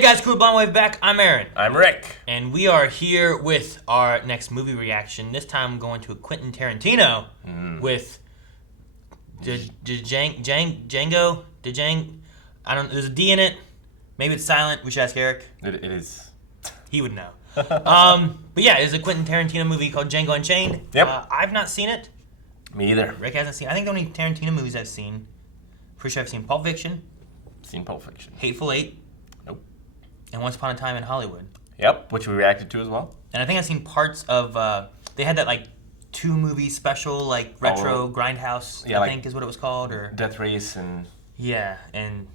Hey guys, Crew Blind Wave back. I'm Aaron. I'm Rick. And we are here with our next movie reaction. This time I'm going to a Quentin Tarantino with Django. I don't. There's a D in it. Maybe it's silent. We should ask Eric. It is. He would know. But yeah, it's a Quentin Tarantino movie called Django Unchained. Yep. I've not seen it. Me either. Rick hasn't seen it. I think the only Tarantino movies I've seen, pretty sure I've seen Pulp Fiction. Seen Pulp Fiction. Hateful Eight. Nope. And Once Upon a Time in Hollywood. Yep, which we reacted to as well. And I think I've seen parts of, they had that like 2-movie special, like retro Grindhouse, I think is what it was called, or Death Race and... Yeah, and...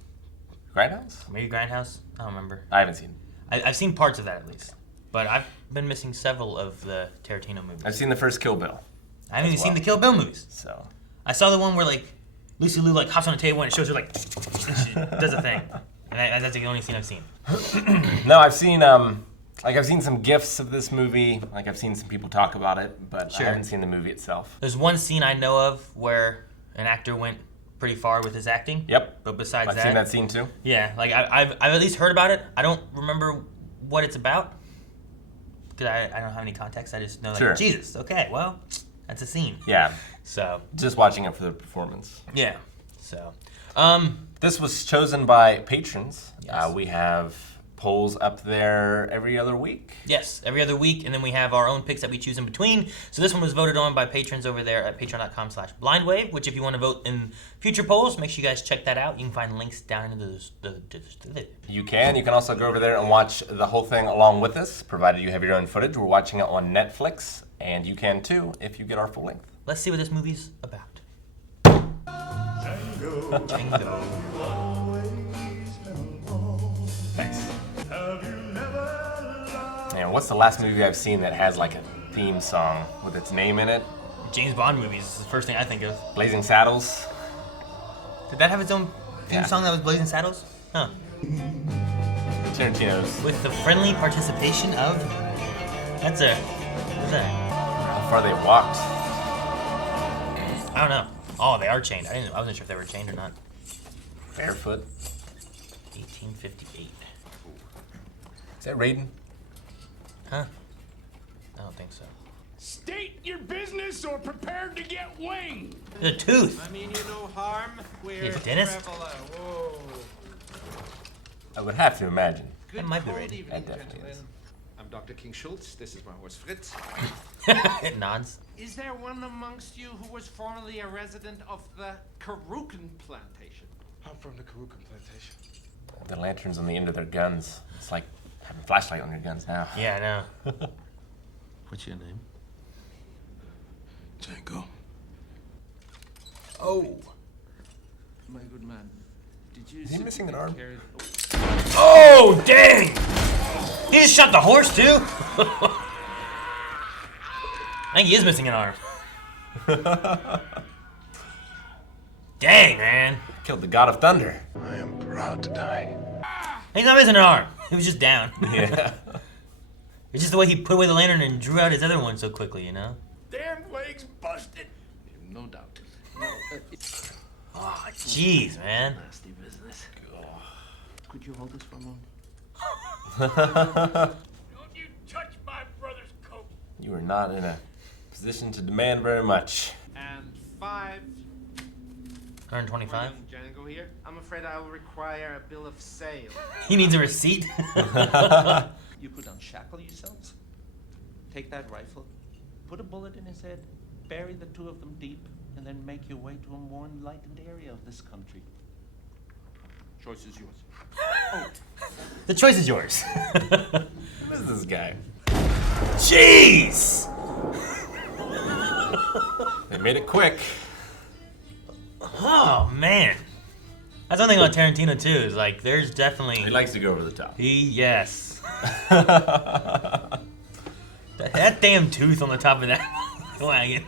Grindhouse? Maybe Grindhouse? I don't remember. I haven't seen. I've seen parts of that at least. But I've been missing several of the Tarantino movies. I've seen the first Kill Bill. I haven't even seen the Kill Bill movies. So. I saw the one where like Lucy Liu like hops on a table and it shows her like she does a thing. And that's the only scene I've seen. No, I've seen I've seen some GIFs of this movie. Like I've seen some people talk about it, but I haven't seen the movie itself. There's one scene I know of where an actor went pretty far with his acting. Yep. But besides I've seen that scene too. Yeah, like I've at least heard about it. I don't remember what it's about because I don't have any context. I just know like Jesus. Okay, well, that's a scene. Yeah. So just watching it for the performance. Yeah. So this was chosen by patrons. Yes. We have polls up there every other week. Yes, every other week, and then we have our own picks that we choose in between. So this one was voted on by patrons over there at patreon.com/blindwave, which if you want to vote in future polls, make sure you guys check that out. You can find links down into the You can also go over there and watch the whole thing along with us, provided you have your own footage. We're watching it on Netflix, and you can too if you get our full length. Let's see what this movie's about. Django. Nice. And what's the last movie I've seen that has like a theme song with its name in it? James Bond movies is the first thing I think of. Blazing Saddles. Did that have its own theme song that was Blazing Saddles? Huh. Tarantino's. With the friendly participation of... What's that? How far they walked. I don't know. Oh, they are chained. I wasn't sure if they were chained or not. Barefoot. 1858. Is that Raiden? Huh? I don't think so. State your business or prepare to get winged. The tooth. I mean you no harm. We're a dentist? traveler. Whoa. I would have to imagine. Good That might be cold Raiden. evening, That definitely gentlemen. is. I'm Dr. King Schultz. This is my horse Fritz. It nods. Is there one amongst you who was formerly a resident of the Karukan plantation? I'm from the Karukan plantation. The lanterns on the end of their guns. It's like having a flashlight on your guns now. Yeah, I know. What's your name? Django. Oh. My good man. Did you Is he missing an arm? Oh, dang! He just shot the horse, too? I think he is missing an arm. Dang, man. Killed the God of Thunder. I am proud to die. He's not missing an arm. He was just down. Yeah. It's just the way he put away the lantern and drew out his other one so quickly, you know? Damn legs busted. No doubt. Oh, jeez, man. Nasty business. Could you hold this for a moment? Don't you touch my brother's coat. You are not in a position to demand very much. And 5. 125? Django here. I'm afraid I will require a bill of sale. He needs a receipt? You could unshackle yourselves, take that rifle, put a bullet in his head, bury the two of them deep, and then make your way to a more enlightened area of this country. Choice is yours. Oh. The choice is yours. Who is this guy? Jeez! They made it quick. Oh, man. That's one thing about Tarantino, too, is like, there's definitely... He likes to go over the top. Yes. that damn tooth on the top of that wagon.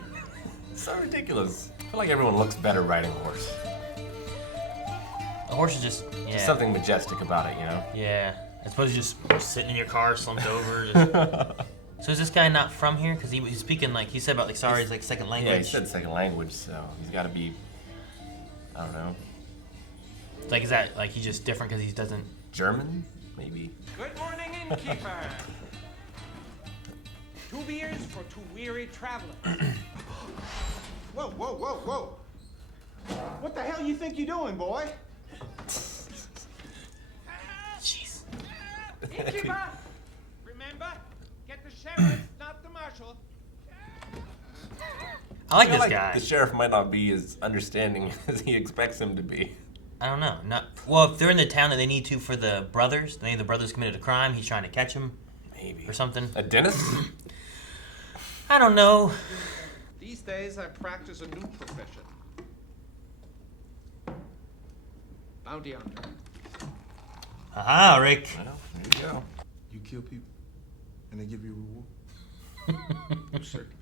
So ridiculous. I feel like everyone looks better riding a horse. The horse is just, yeah. There's something majestic about it, you know? Yeah. As opposed to just sitting in your car, slumped over. So is this guy not from here? Because he was speaking like, he said about like sorry is like second language. Yeah, he said second language, so he's got to be, I don't know. Like, is that like he's just different because he doesn't... German, maybe? Innkeeper! 2 beers for 2 weary travelers. Whoa, whoa, whoa, whoa. What the hell you think you're doing, boy? Jeez. Innkeeper! Remember, get the sheriff, not the marshal. I like I feel this like guy. the sheriff might not be as understanding as he expects him to be. I don't know. Well, if they're in the town and they need to for the brothers, maybe the brothers committed a crime. He's trying to catch him Maybe. or something. A dentist? I don't know. These days, I practice a new profession. Bounty hunter. Aha, Rick. Well, there you go. You kill people, and they give you a reward? Certainly.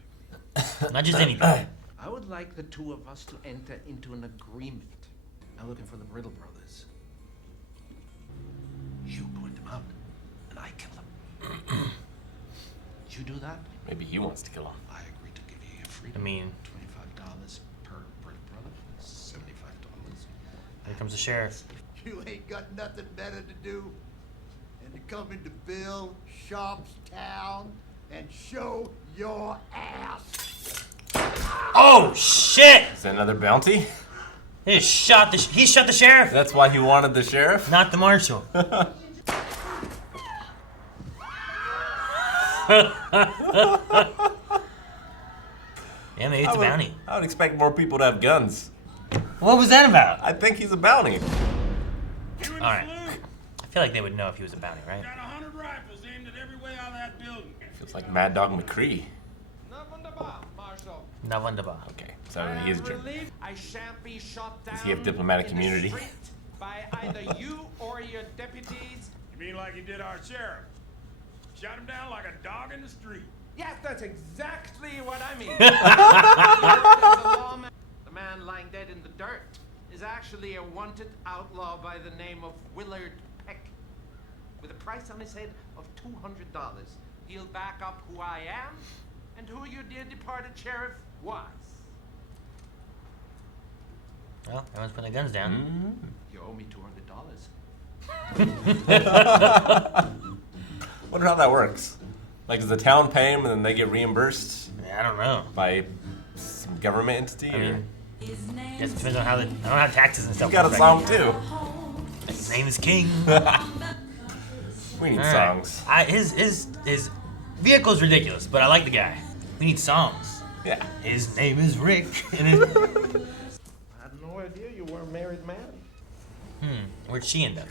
Not just anything. I would like the 2 of us to enter into an agreement. I'm looking for the Brittle brothers. You point them out, and I kill them. You do that? Maybe he wants to kill him. I agree to give you your I freedom. mean, $25 per Brittle brother. $75. here comes the sheriff. You ain't got nothing better to do than to come into Bill Sharp's town and show your ass. Oh shit! Is that another bounty? He shot the sheriff, That's why he wanted the sheriff? not the marshal. Yeah, maybe it's a bounty. I would expect more people to have guns. What was that about? I think he's a bounty. All right. I feel like they would know if he was a bounty, right? Got 100 rifles aimed at every way out of that building. Feels like Mad Dog McCree. Not wunderbar, Marshal. Not wonderful. Okay, so he is a German. relieved I shan't be shot down. Does he have diplomatic in the immunity? street by either you or your deputies. You mean like you did our sheriff? Shot him down like a dog in the street. Yes, that's exactly what I mean. The man lying dead in the dirt is actually a wanted outlaw by the name of Willard Peck. With a price on his head of $200. He'll back up who I am and who your dear departed sheriff was. Well, everyone's putting their guns down. You owe me Wonder how that works. Like, does the town pay him and then they get reimbursed Yeah, I don't know. by some government entity? I or? mean, I guess it depends on how I don't know how taxes and stuff. He's got a work. song too. His name is King. We need All right. songs. His vehicle's ridiculous, but I like the guy. We need songs. Yeah. His name is Rick. And I had no idea you were a married man. where'd she end up?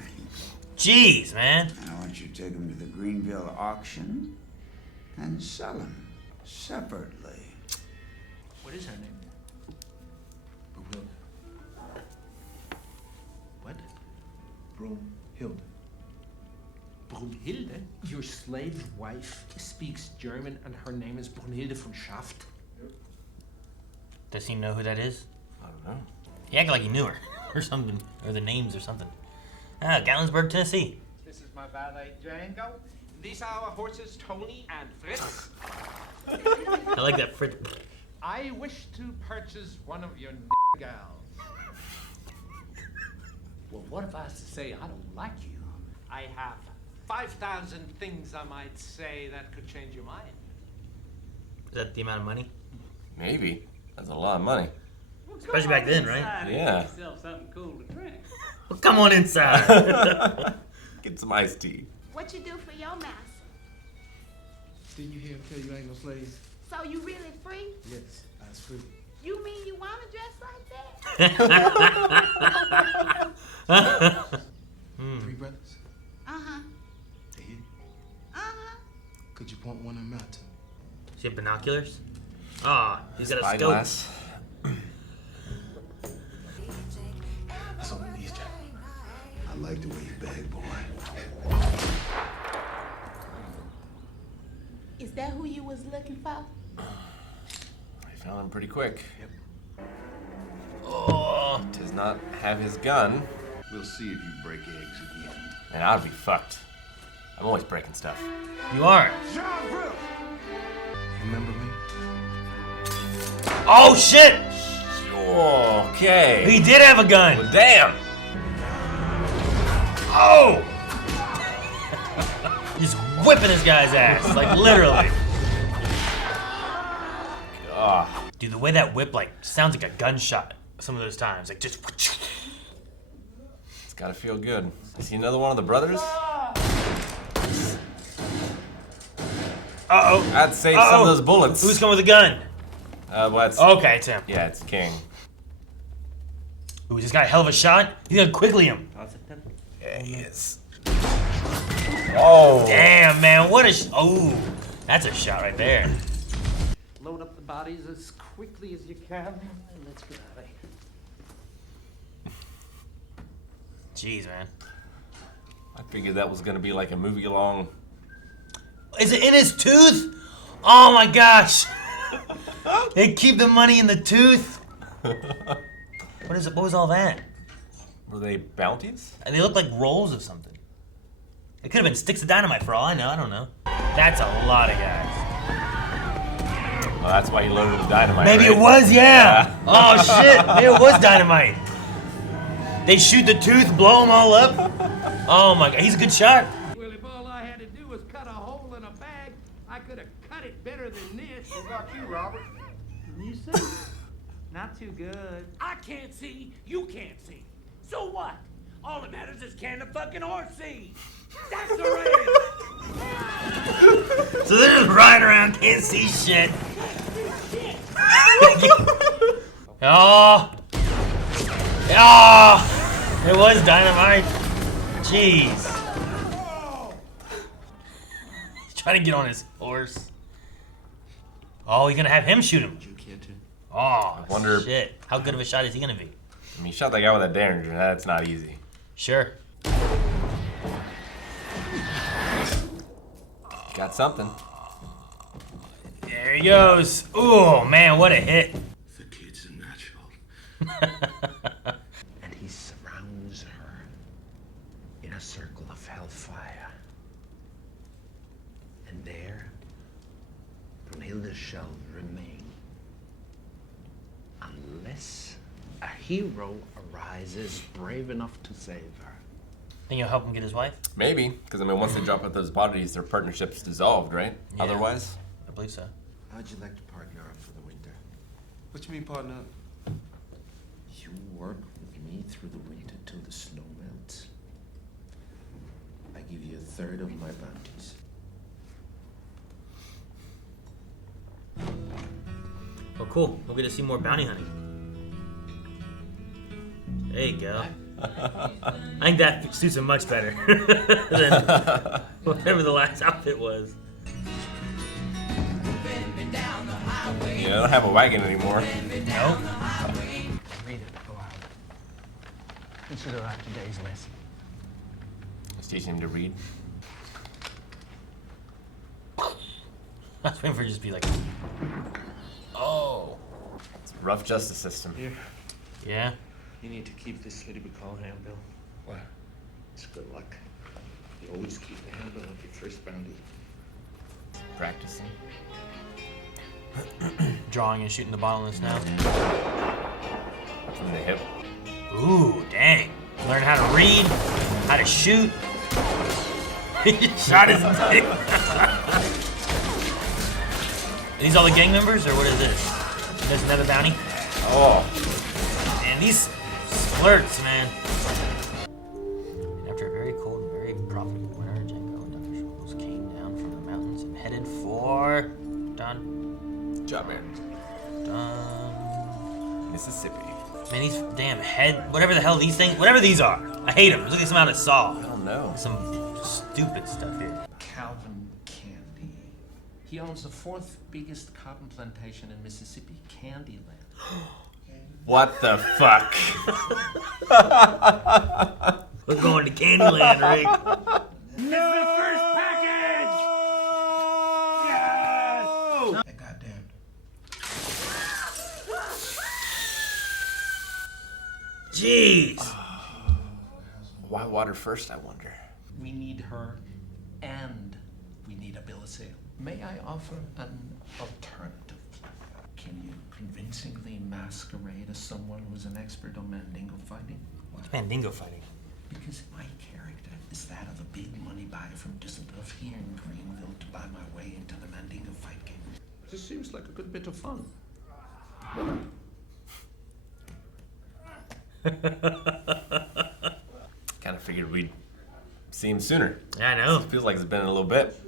Jeez, man. I want you to take them to the Greenville auction and sell them separately. What is her name? Brunhilde. What? Brunhilde. Brunhilde? Your slave wife speaks German and her name is Brunhilde von Schaft? Does he know who that is? I don't know. He acted like he knew her or something, or the names or something. Ah, Gatlinburg, Tennessee. This is my valet Django. These are our horses Tony and Fritz. I like that. I wish to purchase one of your gals. Well, what if I was to say I don't like you? I have 5,000 things I might say that could change your mind. Is that the amount of money? Maybe. That's a lot of money. Especially back then, right? Yeah. Get yourself something cool to drink. Well, come on inside. Get some iced tea. What you do for your master? Didn't you hear him tell you ain't no slaves? So you really free? Yes, I was free. You mean you want to dress like that? 3 brothers. Uh-huh. They here. Uh-huh. Could you point one of them out to me? Does he have binoculars? Ah, he's got a scope. Spyglass. That's all we need, Jack. I like the way you bag, boy. Is that who you was looking for? I found him pretty quick. Yep. Oh, does not have his gun, We'll see if you break eggs again. and I'd be fucked. I'm always breaking stuff. You are. Remember me? Oh shit! Okay. He did have a gun. Well, damn. Oh! He's whipping this guy's ass, like literally. Dude, the way that whip like sounds like a gunshot some of those times, like just. It's gotta feel good. I see another one of the brothers. Uh-oh. I'd save some of those bullets. Who's coming with a gun? Okay, it's him. Yeah, it's King. Ooh, this guy a hell of a shot. He's gonna quickly him. Yeah, he is. Oh. Damn, man, what a oh, that's a shot right there. Load up the bodies as quickly as you can, and let's get out of here. Jeez, man. I figured that was gonna be like a movie-long. Is it in his tooth? Oh my gosh. They keep the money in the tooth. What is it? What was all that? Were they bounties? They look like rolls of something. It could have been sticks of dynamite for all I know. I don't know. That's a lot of guys. Well, that's why he loaded with dynamite. Maybe right? it was, yeah. Oh shit, maybe it was dynamite. They shoot the tooth, blow them all up. Oh my god, he's a good shot. Well, if all I had to do was cut a hole in a bag, I could have cut it better than this. What about you, Robert? You see? Not too good. I can't see, you can't see. So what? All that matters is can the fucking horse see? That's the race! So they're just riding around, can't see shit. Oh. Oh. It was dynamite. Jeez. He's trying to get on his horse. Oh, you're gonna have him shoot him. Oh, I wonder. shit. How good of a shot is he gonna be? I mean, he shot that guy with a Derringer. That's not easy. Sure. Got something. There he goes. Oh man, what a hit. The kid's a natural. And he surrounds her in a circle of hellfire. And there, Brunhilde shall remain. Unless a hero arises brave enough to save her. Think you'll help him get his wife? Maybe, because I mean, once they drop out those bodies, their partnership's dissolved, right? Yeah. Otherwise, I believe so. How'd you like to partner up for the winter? What you mean, partner? You work with me through the winter till the snow melts. I give you 1/3 of my bounties. Oh, cool. We'll get to see more bounty hunting. There you go. I think that suits him much better than whatever the last outfit was. yeah, I don't have a wagon anymore. No? Read it aloud. Consider that today's lesson. Just teaching him to read. I was waiting for it to just be like, oh. It's a rough justice system. Yeah? You need to keep this city we call Handbill. What? It's good luck. You always keep the handbill of your first bounty. Practicing. Drawing and shooting the bottle in the snow. From the hip. Ooh, dang. Learn how to read, how to shoot. He shot his dick. Are these all the gang members, or what is this? There's another bounty? Oh. Man, these splurts, man. After a very cold and very profitable winter, Django and Dr. Schultz came down from the mountains and headed for Job man. Mississippi. Man, these damn whatever the hell these things, whatever these are. I hate them. Look at some out of Saw. I don't know. Some stupid stuff here. Calvin Candy. He owns the 4th biggest cotton plantation in Mississippi, Candyland. What the fuck? We're going to Candyland, Rick. This is the first package! Yes! That goddamn. Jeez. Why water first, I wonder? We need her, and we need a bill of sale. May I offer an alternative plan? Can you convincingly masquerade as someone who's an expert on Mandingo fighting? What's Mandingo fighting? Because my character is that of a big money buyer from Düsseldorf here in Greenville to buy my way into the Mandingo fight game. This seems like a good bit of fun. Kind of figured we'd see him sooner. Yeah, I know. It feels like it's been in a little bit.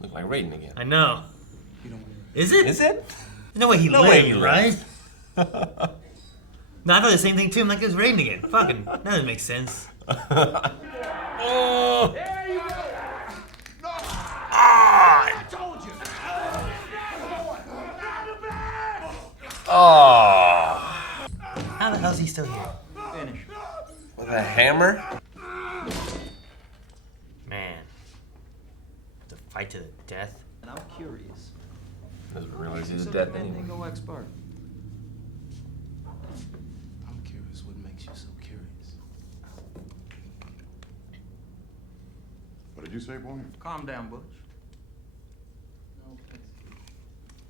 Look like Raiden again. I know. Is it? Is it? No way he No lived, way he right? lived. No, I thought the same thing too. I'm like, it was Raiden again. Fucking, that doesn't make sense. Oh! There you go. Ah! I told you. Oh! How the hell is he still here? Finish. With a hammer? Man. The fight to the death. And I'm curious. Doesn't realize he's So dead the anyway. Mandingo expert. I'm curious what makes you so curious. What did you say, boy? Calm down, Butch.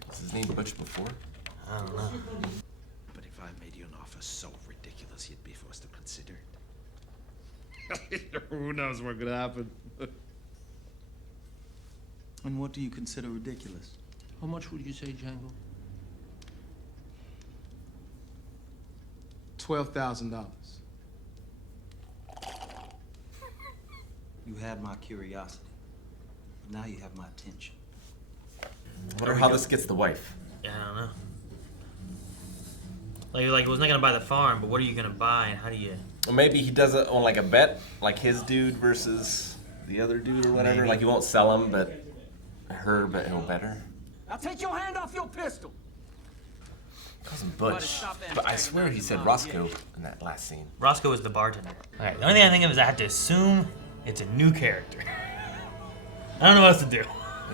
Was his name Butch before? I don't know. But if I made you an offer so ridiculous, you'd be forced to consider it. Who knows what could happen? And what do you consider ridiculous? How much would you say, Django? $12,000. You had my curiosity. Now you have my attention. I wonder how this gets the wife. Yeah, I don't know. Like, was not gonna buy the farm, but what are you gonna buy, and how do you? Or maybe he does it on like a bet, like his dude versus the other dude or whatever. Maybe. Like he won't sell him, but but he'll bet her. Now take your hand off your pistol. Calls him Butch, but I swear he said Roscoe in that last scene. Roscoe is the bartender. Alright, the only thing I think of is I have to assume it's a new character. I don't know what else to do.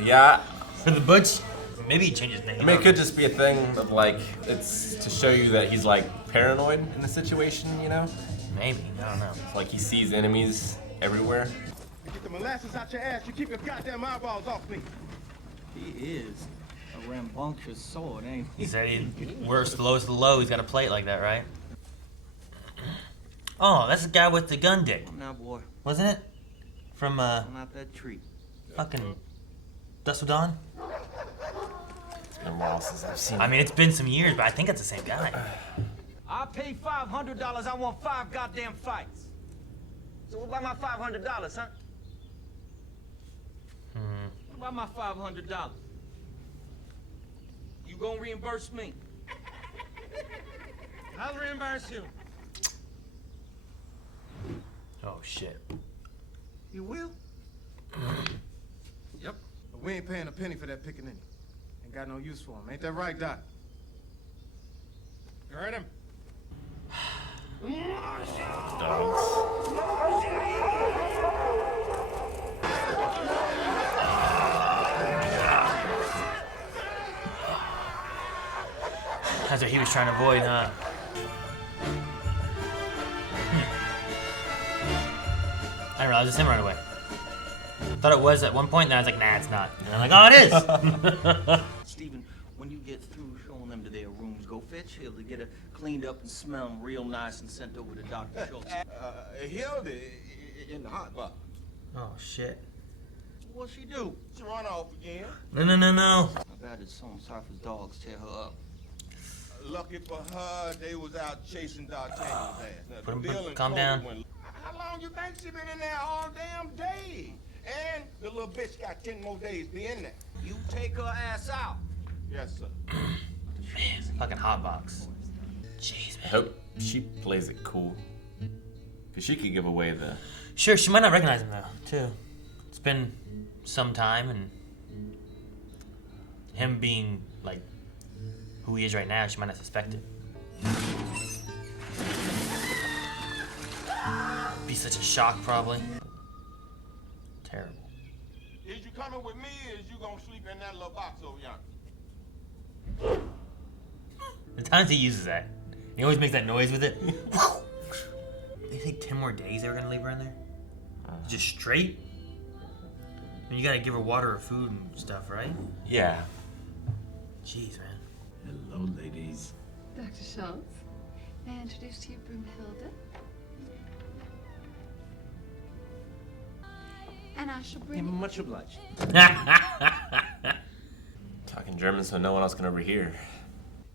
Yeah, For the Butch, maybe he changes his name. I mean it could just be a thing of like it's to show you that he's like paranoid in the situation, you know? Maybe, I don't know. Like he sees enemies everywhere. Get the molasses out your ass. You keep your goddamn eyeballs off me. He is a rambunctious sword, ain't he? He said he worst the lowest of the low, he's got to play it like that, right? Oh, that's the guy with the gun dick, Now, boy, wasn't it? From come out that tree. fucking Dusk Till Dawn? It's been a while since I've seen I mean, it's been some years, but I think it's the same guy. I paid $500. I want 5 goddamn fights. So what about my $500, huh? What about my $500? You gonna reimburse me? I'll reimburse you. Oh shit. You will? Yep. But we ain't paying a penny for that pickaninny. Ain't got no use for him. Ain't that right, Doc? You heard him? dogs. That's what he was trying to avoid, huh? I didn't realize it's him right away. Thought it was at one point, and I was like, nah, it's not. And I'm like, oh, it is! Stephen, when you get through showing them to their rooms, go fetch Hilda, get her cleaned up and smell them real nice and sent over to Dr. Schultz. Hilda in the hot box. Oh, shit. What'd she do? She run off again. No, no, no, no. I bet it's some Cypher's dogs tear her up. Lucky for her, they was out chasing D'Artagnan's ass. Put him- calm down. How long you think she been in there all damn day? And the little bitch got 10 more days to be in there. You take her ass out. Yes, sir. Man, fucking hotbox. Jeez, I man. hope she plays it cool. Because she could give away the... Sure, she might not recognize him, though, too. It's been some time, and him being, like, who he is right now, she might not suspect it. Be such a shock, probably. Terrible. Is you coming with me, or is you gonna sleep in that little box over yonder? The times he uses that, he always makes that noise with it. They say 10 more days they were gonna leave her in there? Just straight? I mean, you gotta give her water or food and stuff, right? Yeah. Jeez, man. Hello, ladies. Dr. Schultz, may I introduce to you Broomhilda? And I shall bring it. Much obliged. Talking German so no one else can overhear.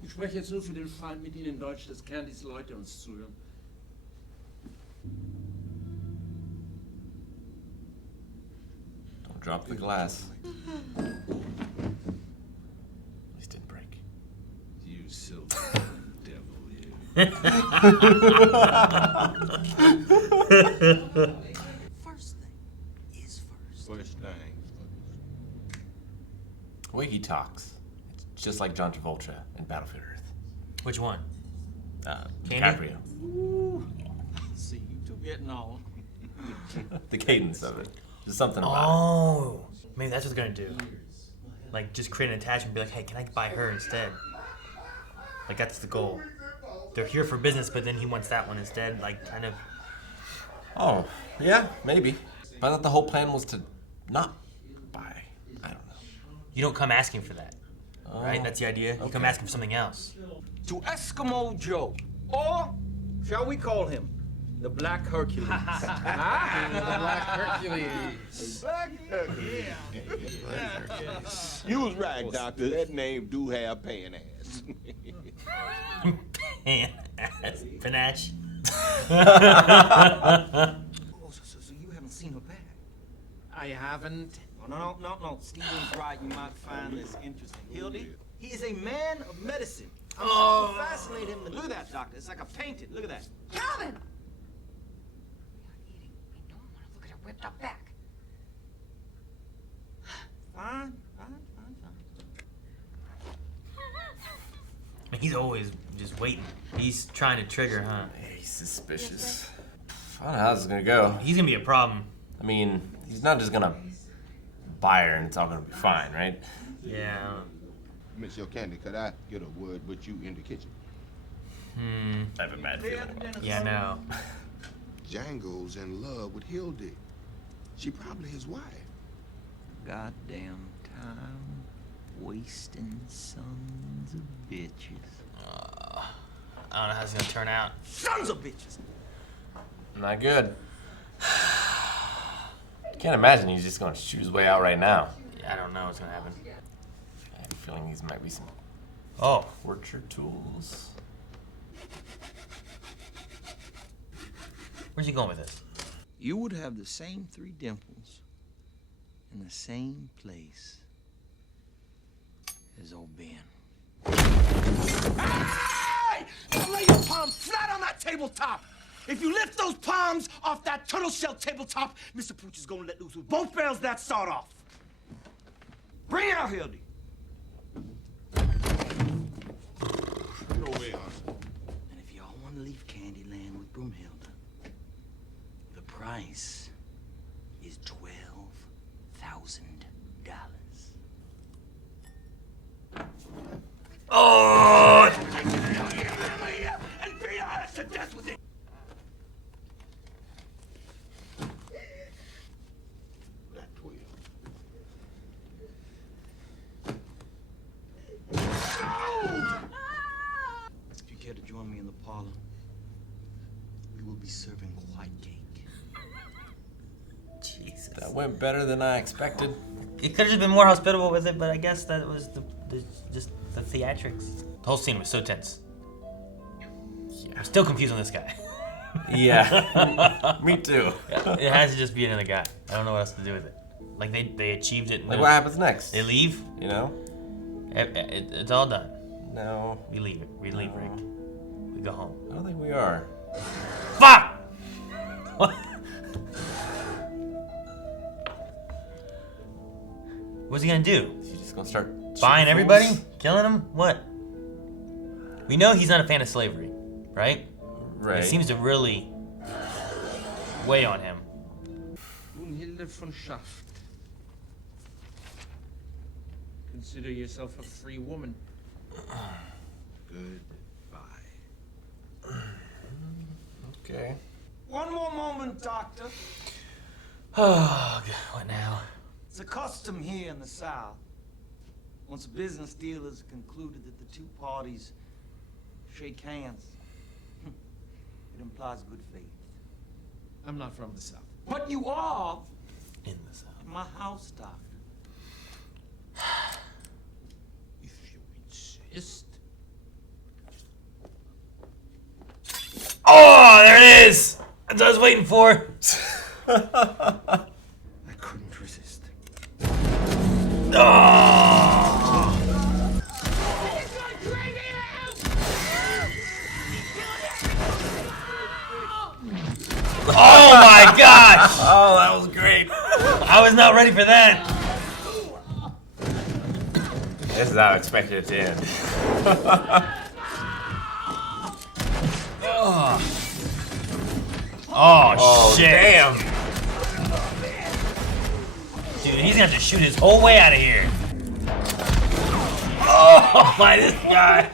Ich spreche jetzt nur für den Fall mit Ihnen in Deutsch, dass Candys Leute uns zuhören. Don't drop the glass. At least didn't break. You silver devil, you. First thing is first. First thing. The way he talks, it's just like John Travolta in Battlefield Earth. Which one? DiCaprio. Ooh. See, you two getting on. The cadence of it. There's something about Oh, maybe that's what they're gonna do. Like, just create an attachment and be like, hey, can I buy her instead? Like, that's the goal. They're here for business, but then he wants that one instead. Like, kind of. it. Oh, yeah, maybe. But I thought the whole plan was to not buy. I don't know. You don't come asking for that, right? Oh, That's the idea. You come okay. asking for something else. To Eskimo Joe, or shall we call him the Black Hercules? Black Hercules. Black Hercules. You was right, Doctor. That name do have pan ass. Panache. Oh, so you haven't seen her back? I haven't. Oh, no. Steven's right. You might find this interesting. Hildy, he is a man of medicine. I'm so fascinated him. Look at that, Doctor. It's like a painting. Look at that. Calvin! We are eating. We don't want to look at her whipped up back. Fine. He's always just waiting. He's trying to trigger, huh? Yeah, he's suspicious. I don't know how this is gonna go. He's gonna be a problem. I mean, he's not just gonna buy her and it's all gonna be fine, right? Yeah. Miss Your Candy, could I get a word with you in the kitchen? I have a bad feeling. Yeah, no. Django's in love with Hildy. She probably his wife. Goddamn time wasting sons of bitches. I don't know how it's gonna turn out. Sons of bitches! Not good. Can't imagine he's just gonna shoot his way out right now. I don't know what's gonna happen. I have a feeling these might be some Oh, torture tools. where's he going with this? You would have the same three dimples in the same place as old Ben. Hey! Lay your palms flat on that tabletop! If you lift those palms off that turtle shell tabletop, Mr. Pooch is gonna let loose with both barrels of that sawed off. Bring it out, Hildy. Get over here, Hunter. And if y'all want to leave Candyland with Broomhilda, the price is $12,000. Oh! And be honest to death with it. Black 12. If you care to join me in the parlor, we will be serving white cake. Jesus. That went better than I expected. It could have just been more hospitable with it, but I guess that was just the theatrics. The whole scene was so tense. Yeah. I'm still confused on this guy. Yeah. Me too. It has to just be another guy. I don't know what else to do with it. Like they achieved it. And Like what happens next? They leave. You know? It's all done. No. We leave it. We leave Rick. We go home. I don't think we are. Fuck! What? What's he gonna do? Is he just gonna start Buying shooting everybody? fools? Killing them? What? We know he's not a fan of slavery, right? Right. It seems to really weigh on him. Brunhilde von Schaft. Consider yourself a free woman. Goodbye. Okay. One more moment, Doctor. Oh, God, what now? It's a custom here in the South. Once a business deal is concluded that the two parties shake hands. It implies good faith. I'm not from the South. But you are In the my house, Doc. If you insist. Oh, there it is! That's what I was waiting for. I couldn't resist. Oh! Oh my gosh! Oh, that was great. I was not ready for that. This is how I expected it to end. Oh, shit. Damn. Dude, he's gonna have to shoot his whole way out of here. Oh my, this guy.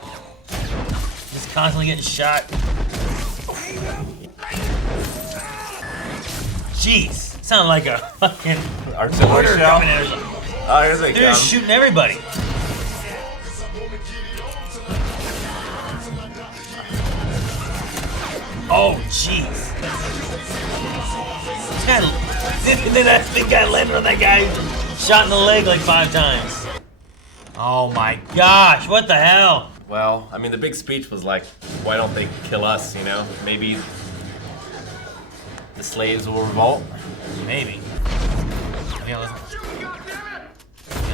Just constantly getting shot. Jeez, sounded like a fucking Artillery mortar shell. coming at us. Oh, here's they They're come. just shooting everybody. Oh, jeez. This guy landed on that guy, shot in the leg like 5 times. Oh my gosh, what the hell? Well, I mean, the big speech was like, why don't they kill us, you know? Maybe the slaves will revolt. Maybe. Yeah,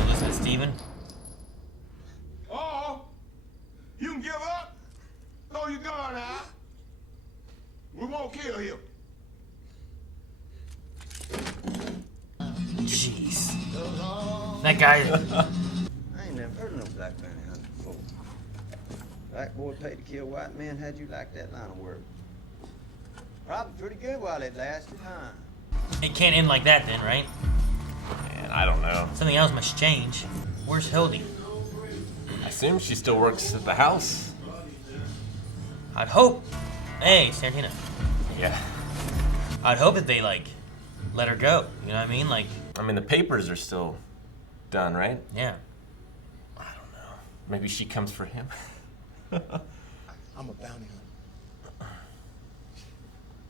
listen to Steven. Oh, you can give up. Throw your gun out. We won't kill him. Jeez. That guy. I ain't never heard of no black bounty hunter before. Black boy paid to kill white men. How'd you like that line of work? Probably pretty good while it lasted, huh? It can't end like that then, right? Man, I don't know. Something else must change. Where's Hildy? I assume she still works at the house. I'd hope. Hey, Tarantino. Yeah. I'd hope that they, like, let her go. You know what I mean? Like, I mean, the papers are still done, right? yeah. I don't know. Maybe she comes for him. I'm a bounty hunter.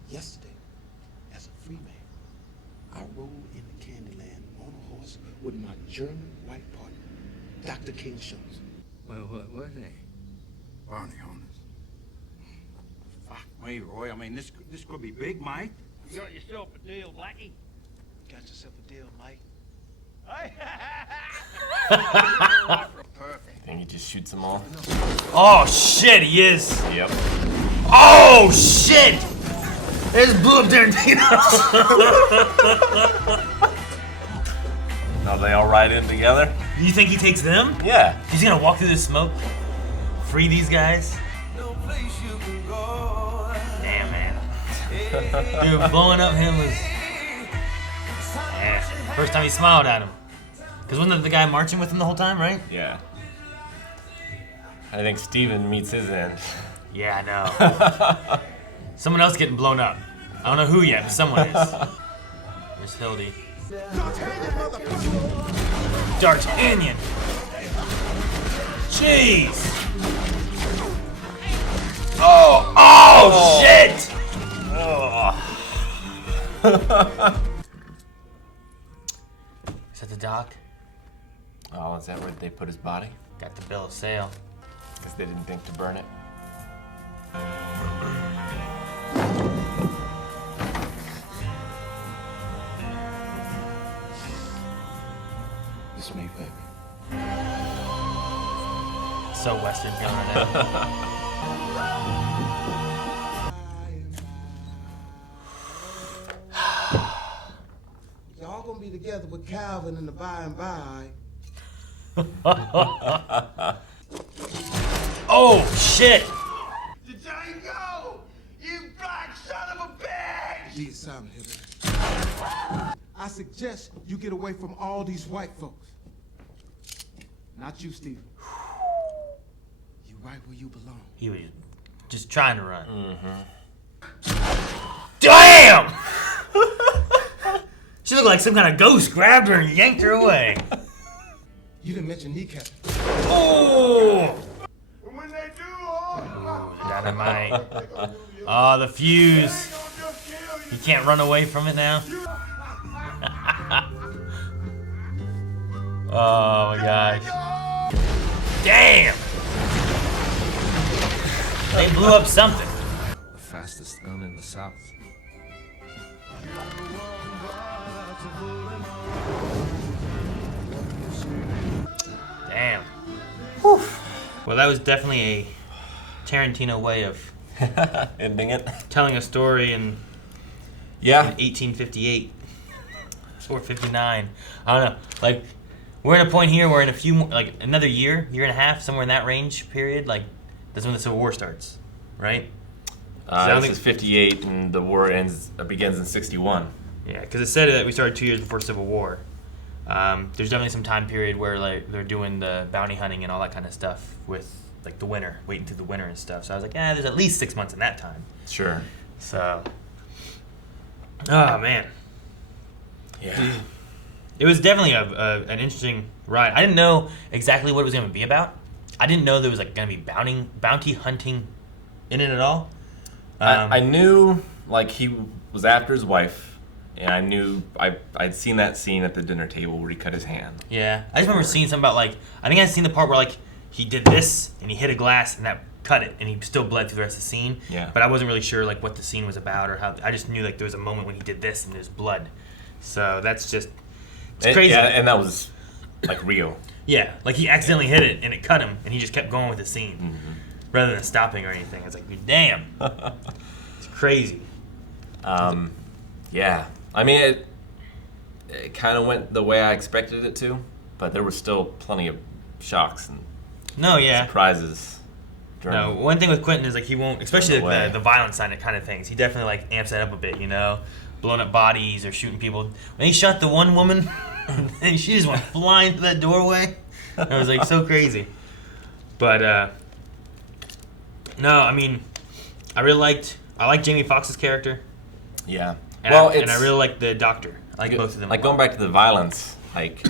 Yesterday, as a free man, I rode in the Candyland on a horse with my German white partner, Dr. King Schultz. Well, what was they? Bounty hunters. Fuck me, Roy. I mean, this could be big, Mike. You got yourself a deal, Blackie? Got yourself a deal, Mike? Perfect. I think he just shoots them all. Oh, shit, he is. Yep. Oh, shit! They just blew up Tarantino. Now they all ride in together? Do you think he takes them? Yeah. He's gonna walk through the smoke, free these guys? Damn, man. Dude, blowing up him was... Yeah. First time he smiled at him. Because wasn't that the guy marching with him the whole time, right? Yeah. I think Steven meets his end. Yeah, I know. Someone else getting blown up. I don't know who yet, but someone is. There's Hildy. D'Artagnan! Jeez! Oh, shit! Is that the dock? Oh, is that where they put his body? Got the bill of sale. Because they didn't think to burn it. It's me, baby. So Western feeling right now. Y'all gonna be together with Calvin in the by and by. Oh, shit! Django! You black son of a bitch! Be silent, Hildy. I suggest you get away from all these white folks. Not you, Steven. You right where you belong. He was just trying to run. Damn! She looked like some kind of ghost grabbed her and yanked her away. You didn't mention kneecap. Oh! When they do, oh, Dynamite. Oh, the fuse. You can't run away from it now. Oh my gosh. Damn! They blew up something. The fastest gun in the South. Damn. Whew. Well, that was definitely a Tarantino way of ending it. Telling a story in 1858 or 59. I don't know. Like, we're at a point here where in a few more, like another year and a half, somewhere in that range period, like that's when the Civil War starts, right? This is 58, and the war begins in 61. Yeah, because it said that we started 2 years before Civil War. There's definitely some time period where like they're doing the bounty hunting and all that kind of stuff with like the winter, waiting through the winter and stuff. So I was like, there's at least 6 months in that time. Sure. So, oh man. Yeah. It was definitely an interesting ride. I didn't know exactly what it was going to be about. I didn't know there was like going to be bounty hunting in it at all. I knew like he was after his wife, and I knew I'd seen that scene at the dinner table where he cut his hand. Yeah, I just remember seeing something about like I think I'd seen the part where like he did this and he hit a glass and that cut it and he still bled through the rest of the scene. Yeah. But I wasn't really sure like what the scene was about or how. I just knew like there was a moment when he did this and there's blood. So that's just it's crazy. Yeah, and that was like real. Yeah, like he accidentally hit it and it cut him and he just kept going with the scene rather than stopping or anything. I was like, damn, it's crazy. Yeah, I mean it kind of went the way I expected it to, but there was still plenty of shocks and surprises. No, one thing with Quentin is like he won't, especially like the violent side kind of things. He definitely like amps that up a bit, you know, blowing up bodies or shooting people. When he shot the one woman, and she just went flying through that doorway. It was like so crazy. But no, I mean, I liked Jamie Foxx's character. Yeah. And and I really like the doctor. I like both of them. Like going back to the violence, like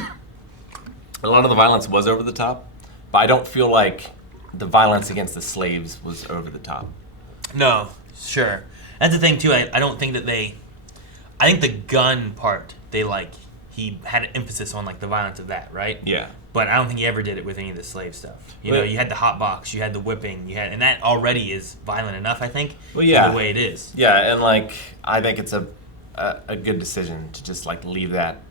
a lot of the violence was over the top, but I don't feel like the violence against the slaves was over the top. No, sure. That's the thing too. I don't think that I think the gun part he had an emphasis on like the violence of that, right? Yeah. But I don't think he ever did it with any of the slave stuff. You know, you had the hot box, you had the whipping, and that already is violent enough, I think. Well, yeah. The way it is. Yeah, and like I think it's a good decision to just like leave that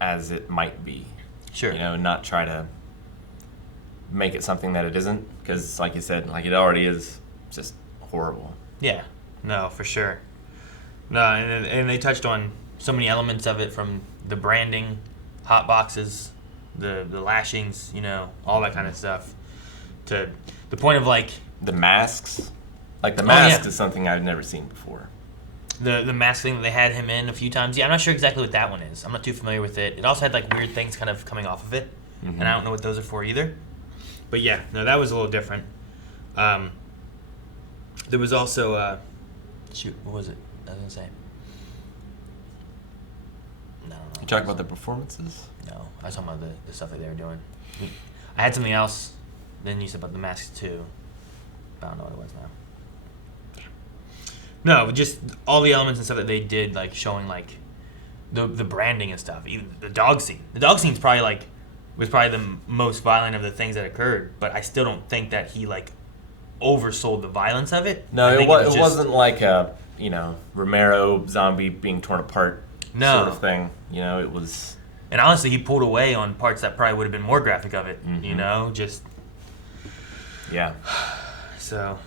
as it might be. Sure. You know, not try to make it something that it isn't, because like you said, like it already is just horrible. Yeah. No, for sure. No, and they touched on so many elements of it, from the branding, hot boxes, the lashings, you know, all that kind of stuff, to the point of like the masks. Like the mask is something I've never seen before. The mask thing that they had him in a few times. Yeah, I'm not sure exactly what that one is. I'm not too familiar with it. It also had like weird things kind of coming off of it, and I don't know what those are for either. But yeah, no, that was a little different. There was also shoot, what was it? I was gonna say. No. You talking about the performances? No, I was talking about the stuff that they were doing. I had something else. Then you said about the masks too. I don't know what it was now. No, just all the elements and stuff that they did, like showing like the branding and stuff. Even the dog scene. The dog scene's was probably the most violent of the things that occurred. But I still don't think that he like oversold the violence of it. No, it wasn't like a Romero zombie being torn apart sort of thing. You know, it was. And honestly, he pulled away on parts that probably would have been more graphic of it. You know, just. Yeah. So.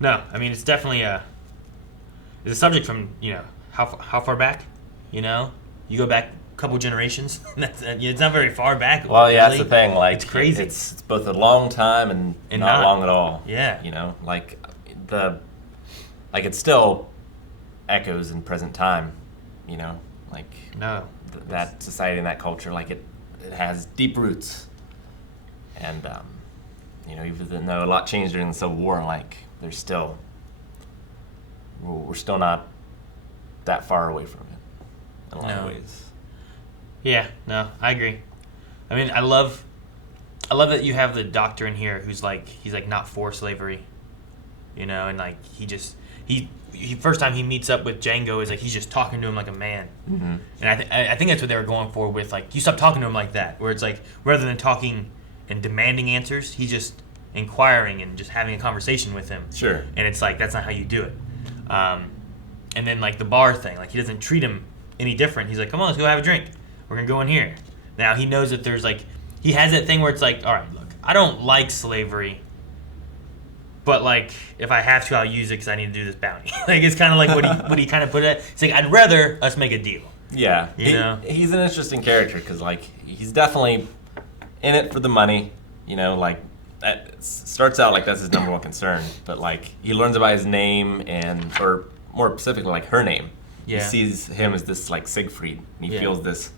No, I mean it's definitely it's a subject from how far back, you go back a couple generations. It's not very far back. Well, yeah, that's the thing. Like it's crazy. It's both a long time and not long at all. Yeah. You know, like it still echoes in present time. You know, like that society and that culture, like it has deep roots. And even though a lot changed during the Civil War, like we're still not that far away from it in a lot of ways. Yeah, no, I agree. I mean, I love that you have the doctor in here who's like, he's like not for slavery, and like he just, he first time he meets up with Django is like he's just talking to him like a man, and I think that's what they were going for with like you stop talking to him like that, where it's like rather than talking and demanding answers, he's just inquiring and just having a conversation with him. Sure. And it's like that's not how you do it. And then like the bar thing, like he doesn't treat him any different. He's like, come on, let's go have a drink. We're gonna go in here. Now he knows that there's like he has that thing where it's like, all right, look, I don't like slavery. But like, if I have to, I'll use it because I need to do this bounty. Like, it's kind of like what he kind of put it. It's like I'd rather us make a deal. Yeah, you know, he's an interesting character because like he's definitely in it for the money. You know, like that starts out like that's his number one concern. But like he learns about his name or more specifically, like her name. Yeah. He sees him as this like Siegfried, and he feels this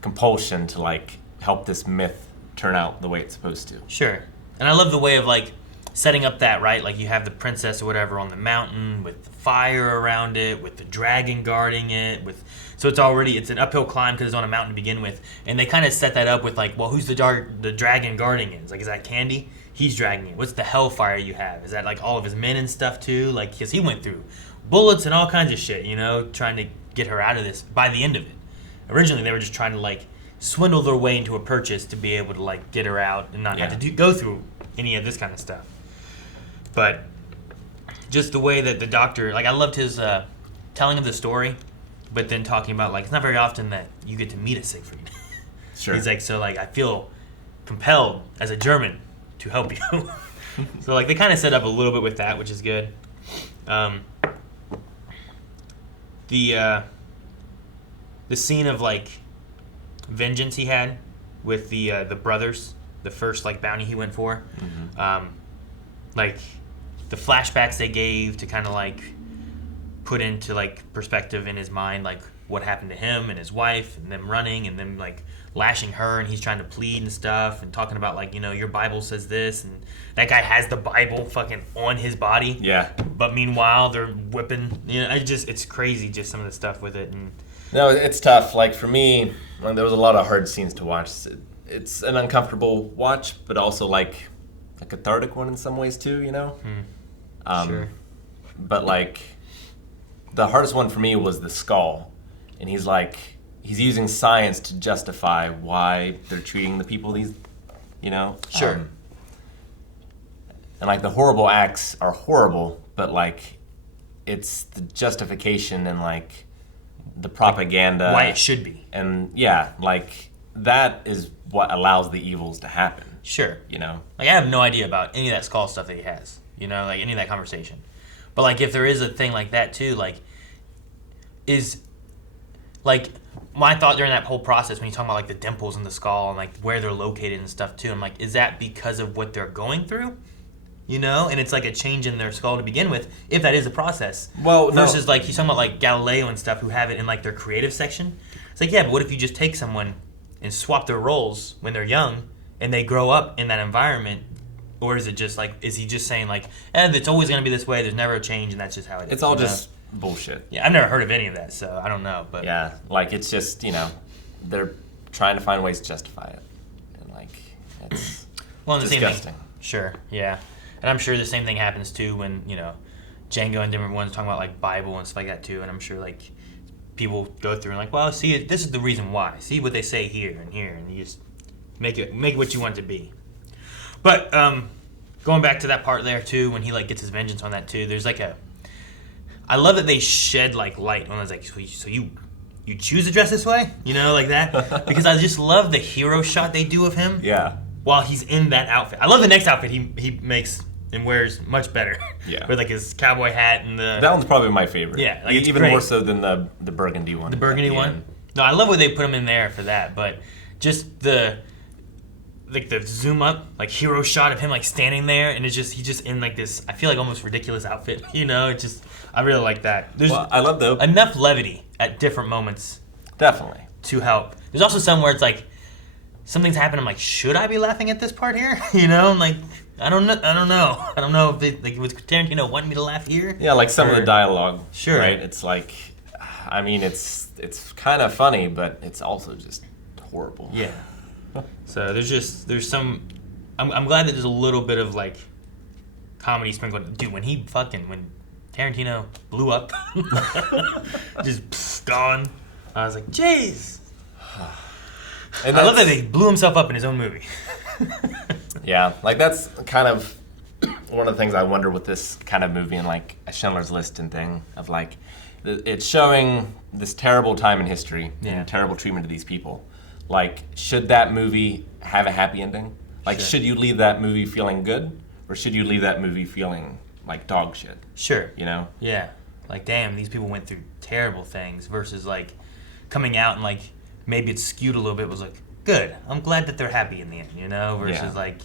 compulsion to like help this myth turn out the way it's supposed to. Sure, and I love the way of like setting up that, right? Like you have the princess or whatever on the mountain with the fire around it, with the dragon guarding it, so it's an uphill climb because it's on a mountain to begin with, and they kind of set that up with like, well, who's the dragon guarding it? It's like, is that Candy? He's dragging it. What's the hellfire you have? Is that like all of his men and stuff too? Like, because he went through bullets and all kinds of shit, you know, trying to get her out of this by the end of it. Originally, they were just trying to like swindle their way into a purchase to be able to like get her out and not have to go through any of this kind of stuff. But just the way that the doctor, like I loved his telling of the story, but then talking about like it's not very often that you get to meet a Siegfried. Sure. He's like, so like I feel compelled as a German to help you. So like they kind of set up a little bit with that, which is good. The scene of like vengeance he had with the brothers, the first like bounty he went for, like the flashbacks they gave to kind of like put into like perspective in his mind like what happened to him and his wife and them running and them like lashing her and he's trying to plead and stuff and talking about like, you know, your Bible says this and that guy has the Bible fucking on his body. Yeah. But meanwhile they're whipping, you know, it's crazy just some of the stuff with it. And no, it's tough. Like for me, there was a lot of hard scenes to watch. It's an uncomfortable watch, but also like a cathartic one in some ways too, you know? Sure. But like the hardest one for me was the skull. And he's using science to justify why they're treating the people these, you know? Sure. And like the horrible acts are horrible, but like it's the justification and like the propaganda. Like why it should be. And yeah, like that is what allows the evils to happen. Sure. You know? Like I have no idea about any of that skull stuff that he has, you know, like any of that conversation. But like if there is a thing like that too, like is like my thought during that whole process when you talk about like the dimples in the skull and like where they're located and stuff too, I'm like, is that because of what they're going through? You know, and it's like a change in their skull to begin with, if that is the process. Well, versus like he's talking about like Galileo and stuff who have it in like their creative section. It's like, yeah, but what if you just take someone and swap their roles when they're young and they grow up in that environment? Or is it just like, is he just saying like, it's always going to be this way, there's never a change, and that's just how it is? It's all just bullshit. Yeah, I've never heard of any of that, so I don't know. But yeah, like it's just, you know, they're trying to find ways to justify it. And like, it's well, the disgusting. Same thing. Sure, yeah. And I'm sure the same thing happens too when, you know, Django and different ones talking about like Bible and stuff like that too. And I'm sure like people go through and like, well, see, this is the reason why. See what they say here, and you just make it what you want it to be. But going back to that part there too, when he like gets his vengeance on that too, there's like I love that they shed like light when I was like, so you choose to dress this way, you know, like that, because I just love the hero shot they do of him. Yeah. While he's in that outfit, I love the next outfit he makes and wears much better. Yeah. With like his cowboy hat and the. That one's probably my favorite. Yeah, like even great. More so than the burgundy one. The burgundy one. No, I love what they put him in there for that, but just the zoom up like hero shot of him like standing there, and he's just in like this, I feel like almost ridiculous outfit, you know. It just, I really like that. There's I love enough levity at different moments. Definitely. To help. There's also some where it's like something's happened. I'm like, should I be laughing at this part here? You know, I'm like, I don't know if they, like, was Tarantino wanting me to laugh here? Yeah, like some of the dialogue. Sure. Right. It's like, I mean, it's kind of funny, but it's also just horrible. Yeah. So there's some. I'm glad that there's a little bit of like comedy sprinkled. Dude, when Tarantino blew up. Just gone. I was like, jeez. And I love that he blew himself up in his own movie. Yeah, like that's kind of one of the things I wonder with this kind of movie and like a Schindler's List and thing of like, it's showing this terrible time in history and terrible treatment of these people. Like, should that movie have a happy ending? Like, should you leave that movie feeling good, or should you leave that movie feeling like dog shit? Sure. You know? Yeah. Like, damn, these people went through terrible things versus like coming out and like maybe it's skewed a little bit. Was like, good. I'm glad that they're happy in the end. You know? Versus like,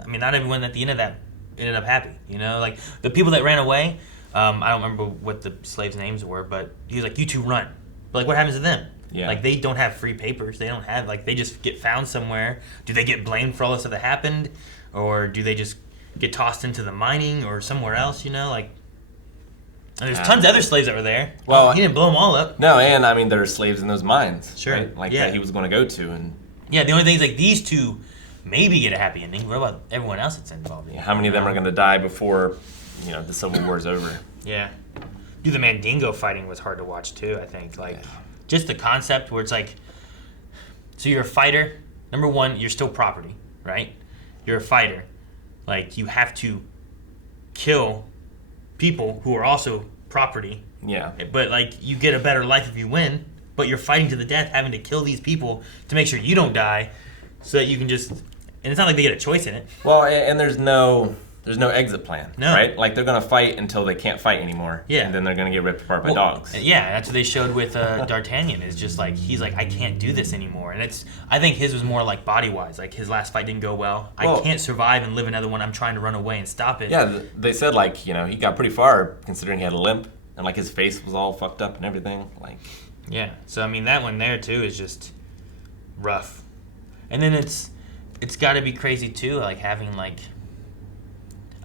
I mean, not everyone at the end of that ended up happy. You know? Like the people that ran away. I don't remember what the slaves' names were, but he was like, "You two run." But like, what happens to them? Yeah. Like they don't have free papers. They don't have like they just get found somewhere. Do they get blamed for all this stuff that happened, or do they just get tossed into the mining or somewhere else? You know, like and there's tons of other slaves that were there. Well, he didn't blow them all up. No, and I mean there are slaves in those mines. Sure. Right? Like that he was going to go to, and the only thing is like these two maybe get a happy ending. What about everyone else that's involved? How many of them are going to die before the Civil War's over? Yeah. Dude, the Mandingo fighting was hard to watch too, I think. Like, just the concept where it's like, so you're a fighter. Number one, you're still property, right? You're a fighter. Like, you have to kill people who are also property. Yeah. But, like, you get a better life if you win. But you're fighting to the death, having to kill these people to make sure you don't die so that you can just... And it's not like they get a choice in it. Well, and there's no exit plan, no. Right? Like, they're going to fight until they can't fight anymore. Yeah. And then they're going to get ripped apart by dogs. Yeah, that's what they showed with D'Artagnan. Is just like, he's like, I can't do this anymore. And I think his was more like body-wise. Like, his last fight didn't go well. I can't survive and live another one. I'm trying to run away and stop it. Yeah, they said, like, he got pretty far considering he had a limp. And, like, his face was all fucked up and everything. Like, yeah. So, I mean, that one there, too, is just rough. And then it's got to be crazy, too, like, having, like...